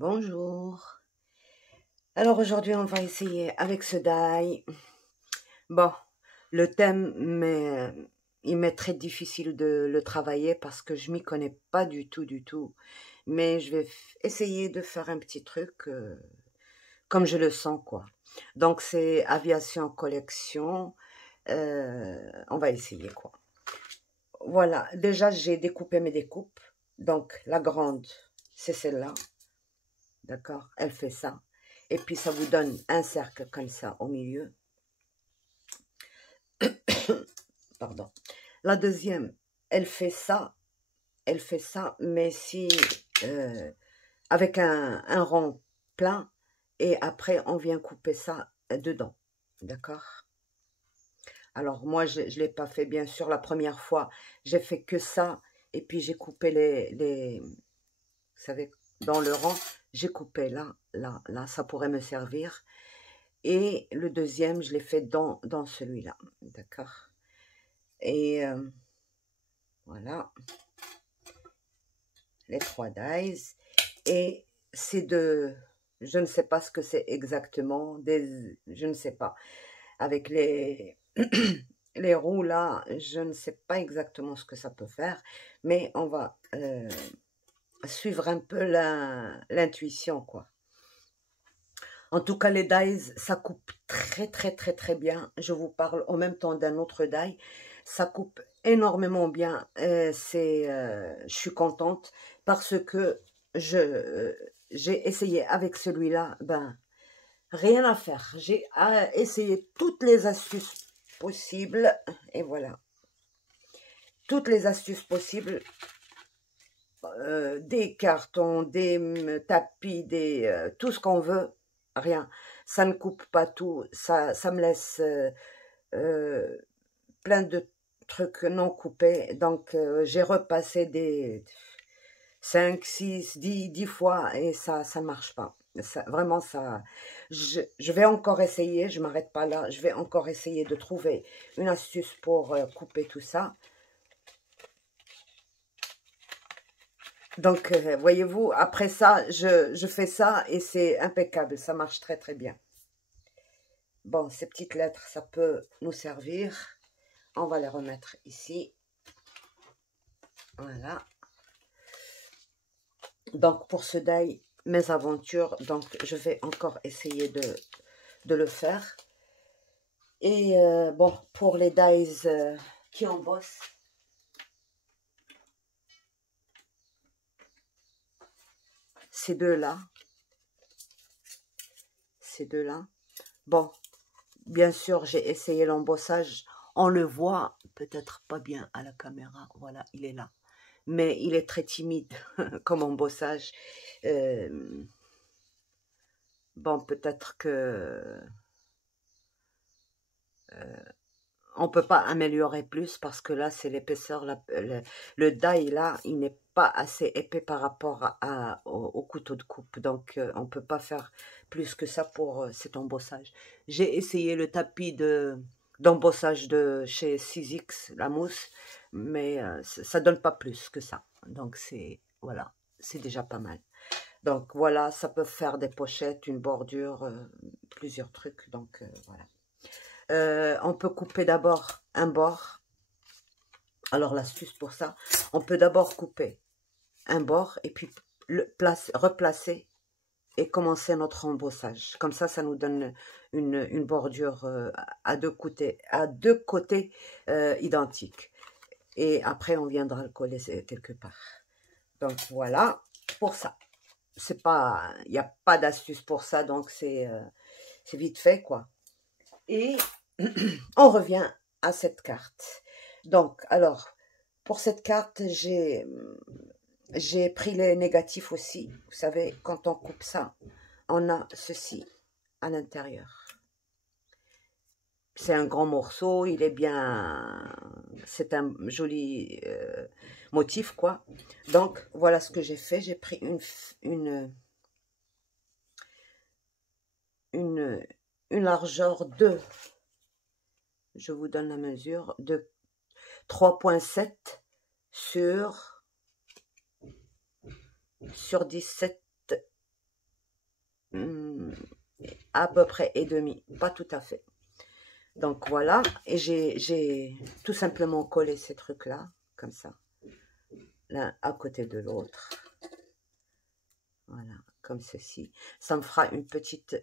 Bonjour. Alors aujourd'hui, on va essayer avec ce die. Bon, le thème, mais il m'est très difficile de le travailler parce que je m'y connais pas du tout. Mais je vais essayer de faire un petit truc comme je le sens, quoi. Donc c'est aviation collection. On va essayer, quoi. Voilà, déjà j'ai découpé mes découpes. Donc la grande, c'est celle-là. D'accord? Elle fait ça. Et puis, ça vous donne un cercle comme ça au milieu. Pardon. La deuxième, elle fait ça. Elle fait ça, mais si... avec un rond plein. Et après, on vient couper ça dedans. D'accord? Alors, moi, je ne l'ai pas fait, bien sûr, la première fois. J'ai fait que ça. Et puis, j'ai coupé vous savez, dans le rang, j'ai coupé là. Ça pourrait me servir. Et le deuxième, je l'ai fait dans celui-là. D'accord? Et voilà. Les 3 dies. Et c'est je ne sais pas ce que c'est exactement. Je ne sais pas. Avec les, les roues là, je ne sais pas exactement ce que ça peut faire. Mais on va suivre un peu l'intuition, quoi. En tout cas, les dies, ça coupe très bien. Je vous parle en même temps d'un autre die. Ça coupe énormément bien. Je suis contente parce que j'ai essayé avec celui-là. Ben, rien à faire. J'ai essayé toutes les astuces possibles. Et voilà. Toutes les astuces possibles. Des cartons, des tapis, tout ce qu'on veut. Rien, ça ne coupe pas tout, ça me laisse plein de trucs non coupés, donc j'ai repassé des 5, 6, 10 fois et ça ne marche pas. Vraiment, je vais encore essayer, je m'arrête pas là, je vais encore essayer de trouver une astuce pour couper tout ça. Donc, voyez-vous, après ça, je fais ça et c'est impeccable, ça marche très bien. Bon, ces petites lettres, ça peut nous servir. On va les remettre ici. Voilà. Donc, pour ce die, mes aventures, donc je vais encore essayer de le faire. Et bon, pour les dies qui embossent, ces deux-là. Ces deux-là. Bon, bien sûr, j'ai essayé l'embossage. On le voit peut-être pas bien à la caméra. Voilà, il est là. Mais il est très timide comme embossage. Bon, peut-être que on peut pas améliorer plus parce que là, c'est l'épaisseur. Le die, là, il n'est pas assez épais par rapport au couteau de coupe. Donc, on peut pas faire plus que ça pour cet embossage. J'ai essayé le tapis d'embossage de chez 6X, la mousse, mais ça donne pas plus que ça. Donc, voilà, c'est déjà pas mal. Donc, voilà, ça peut faire des pochettes, une bordure, plusieurs trucs. Donc, voilà. On peut couper d'abord un bord. Alors, l'astuce pour ça, on peut d'abord couper un bord et puis replacer et commencer notre embossage. Comme ça nous donne une bordure à deux côtés identiques. Et après, on viendra le coller quelque part. Donc, voilà pour ça. C'est pas, il n'y a pas d'astuce pour ça, donc c'est vite fait, quoi. Et on revient à cette carte. Donc, alors, pour cette carte, j'ai pris les négatifs aussi. Vous savez, quand on coupe ça, on a ceci à l'intérieur. C'est un grand morceau, il est bien... C'est un joli motif, quoi. Donc, voilà ce que j'ai fait. J'ai pris une largeur de... Je vous donne la mesure de 3,7 sur 17 à peu près et demi, pas tout à fait. Donc voilà, et j'ai tout simplement collé ces trucs-là, comme ça, l'un à côté de l'autre. Voilà, comme ceci. Ça me fera une petite...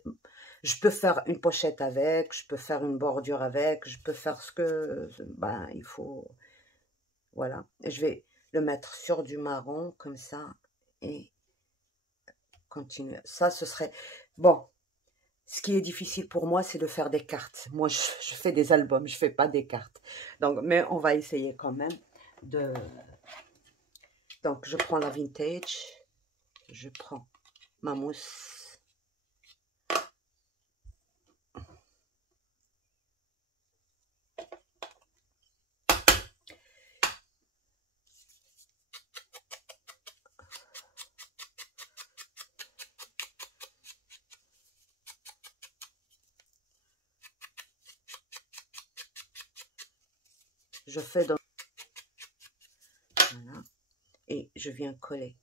Je peux faire une pochette avec, je peux faire une bordure avec, je peux faire ce que... Ben, il faut... Voilà, et je vais le mettre sur du marron, comme ça, et continuer. Ça, ce serait... Bon, ce qui est difficile pour moi, c'est de faire des cartes. Moi, je fais des albums, je fais pas des cartes. Donc, mais on va essayer quand même de... Donc, je prends la vintage, je prends ma mousse. Je fais donc... Voilà. Et je viens coller.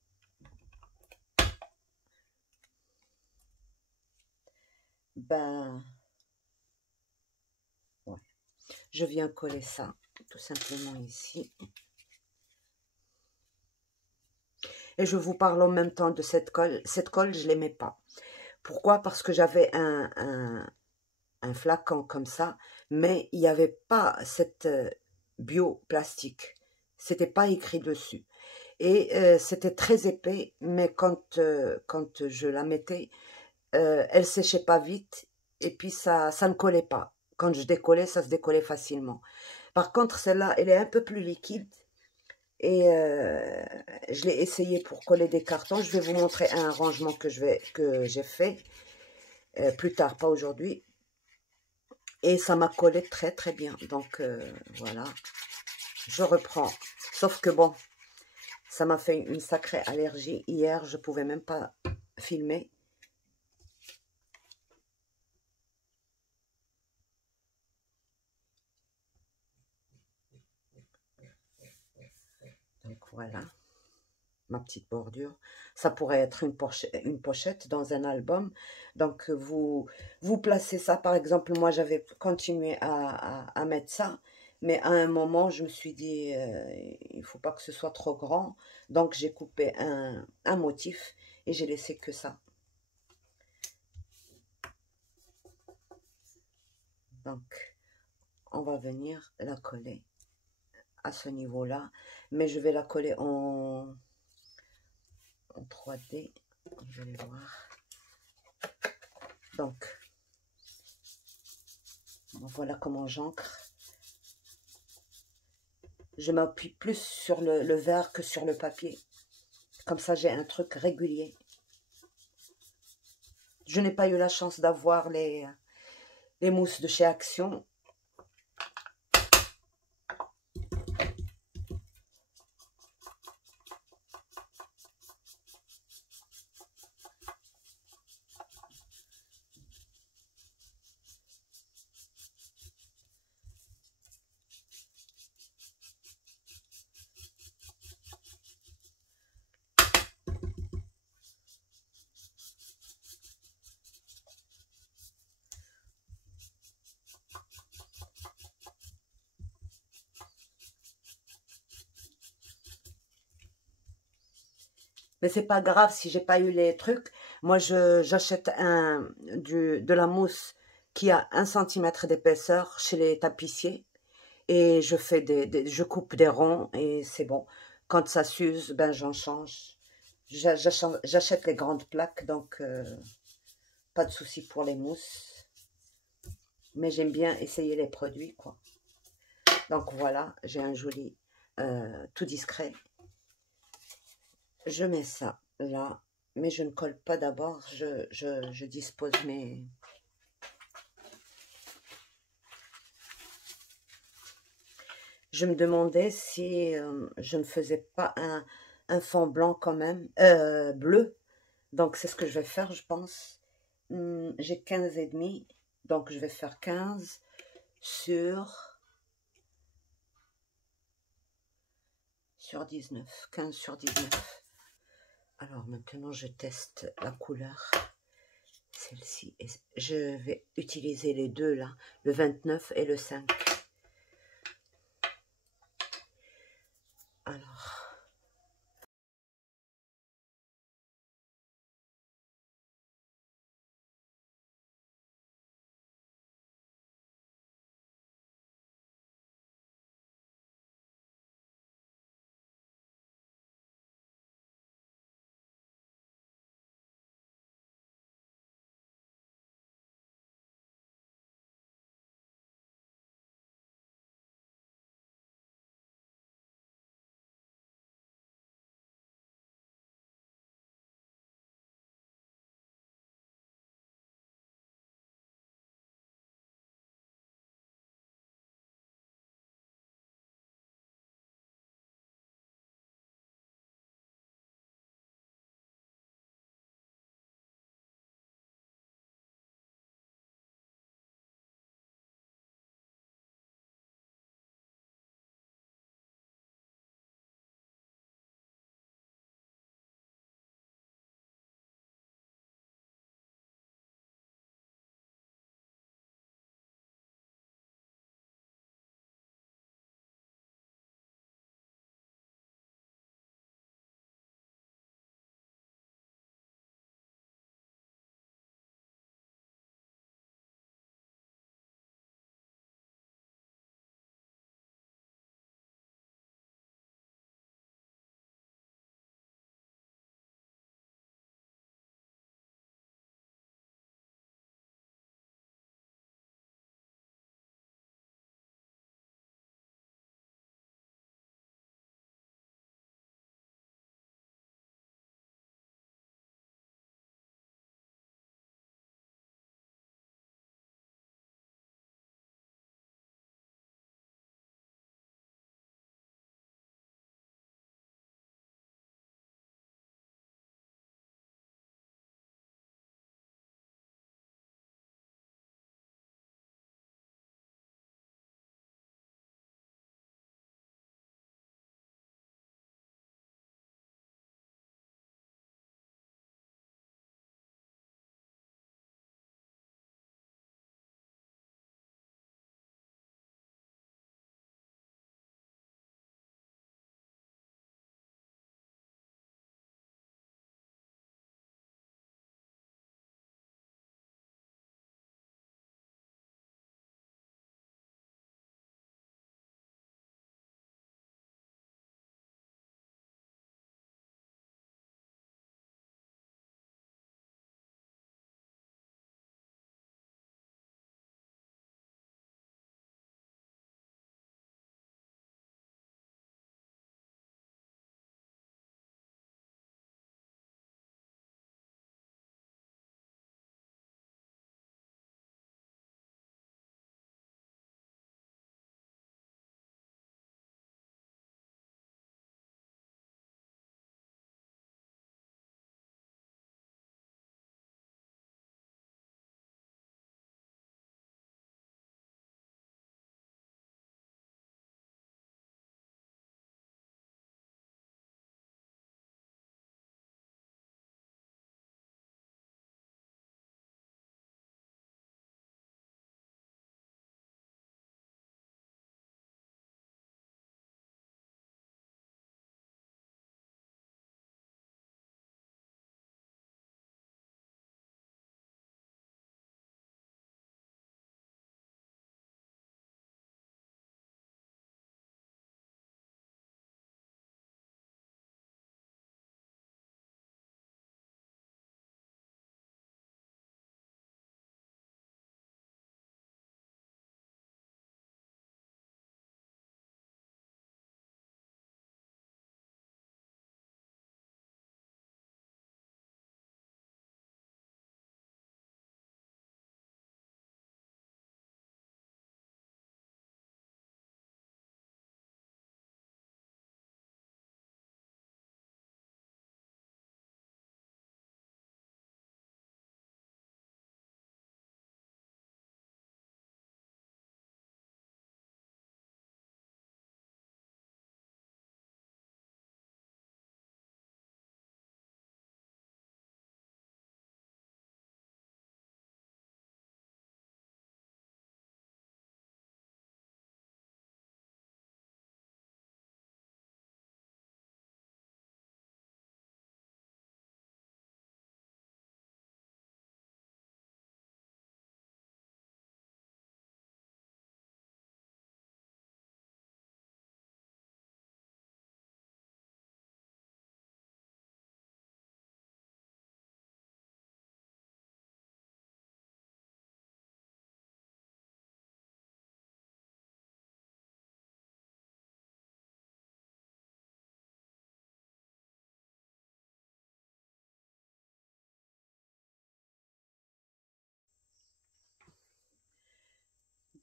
Ben... Ouais. Je viens coller ça, tout simplement ici. Et je vous parle en même temps de cette colle. Cette colle, je ne l'aimais pas. Pourquoi? Parce que j'avais un flacon comme ça, mais il n'y avait pas cette bioplastique. C'était pas écrit dessus. Et c'était très épais, mais quand je la mettais, elle séchait pas vite, et puis ça ne collait pas. Quand je décollais, ça se décollait facilement. Par contre, celle-là, elle est un peu plus liquide, et je l'ai essayé pour coller des cartons. Je vais vous montrer un arrangement que j'ai fait plus tard, pas aujourd'hui. Et ça m'a collé très très bien. Donc voilà, je reprends. Sauf que bon, ça m'a fait une sacrée allergie. Hier, je ne pouvais même pas filmer. Donc voilà, ma petite bordure. Ça pourrait être une pochette dans un album. Donc vous placez ça, par exemple, moi j'avais continué à mettre ça. Mais à un moment, je me suis dit, il ne faut pas que ce soit trop grand. Donc j'ai coupé un motif et j'ai laissé que ça. Donc, on va venir la coller à ce niveau-là. Mais je vais la coller en 3D. Vous allez voir. Donc, voilà comment j'encre. Je m'appuie plus sur le verre que sur le papier. Comme ça, j'ai un truc régulier. Je n'ai pas eu la chance d'avoir les mousses de chez Action. Mais c'est pas grave si j'ai pas eu les trucs. Moi, j'achète de la mousse qui a 1 cm d'épaisseur chez les tapissiers. Et je fais je coupe des ronds et c'est bon. Quand ça s'use, ben j'en change. J'achète les grandes plaques, donc pas de souci pour les mousses. Mais j'aime bien essayer les produits, quoi. Donc voilà, j'ai un joli tout discret. Je mets ça là, mais je ne colle pas d'abord. Je dispose mes... Je me demandais si je ne faisais pas un fond blanc quand même, bleu. Donc c'est ce que je vais faire, je pense. J'ai 15,5, donc je vais faire 15 sur 19. 15 sur 19. Alors maintenant je teste la couleur. Celle-ci, je vais utiliser les deux là, le 29 et le 5. Alors,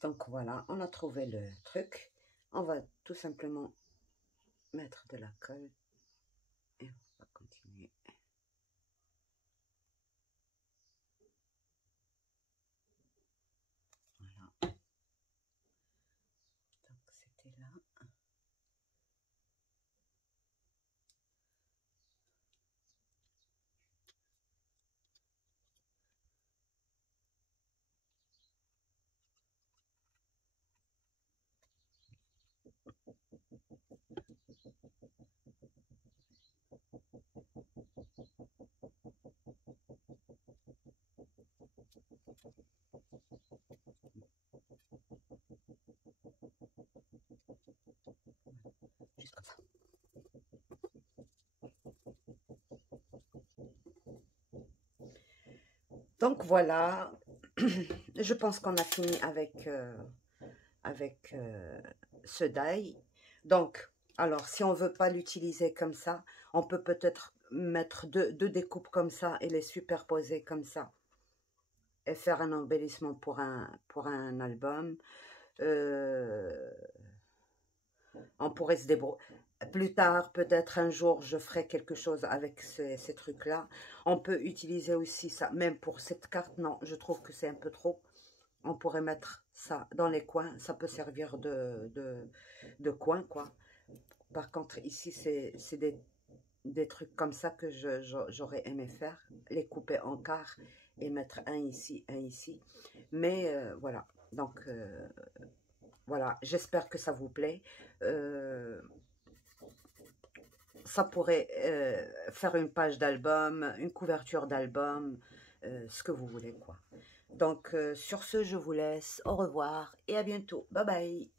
Donc voilà, on a trouvé le truc. On va tout simplement mettre de la colle et on va continuer. Voilà. Donc c'était là. Juste comme ça. Donc voilà, je pense qu'on a fini avec, ce die. Donc, alors si on veut pas l'utiliser comme ça, on peut peut-être mettre deux découpes comme ça et les superposer comme ça et faire un embellissement pour un album. On pourrait se débrouiller. Plus tard, peut-être un jour, je ferai quelque chose avec ces trucs-là. On peut utiliser aussi ça, même pour cette carte. Non, je trouve que c'est un peu trop. On pourrait mettre ça dans les coins. Ça peut servir de coin, quoi. Par contre, ici, c'est des trucs comme ça que j'aurais aimé faire. Les couper en quart et mettre un ici, un ici. Mais voilà. Donc, voilà. J'espère que ça vous plaît. Ça pourrait faire une page d'album, une couverture d'album, ce que vous voulez, quoi. Donc, sur ce, je vous laisse. Au revoir et à bientôt. Bye bye.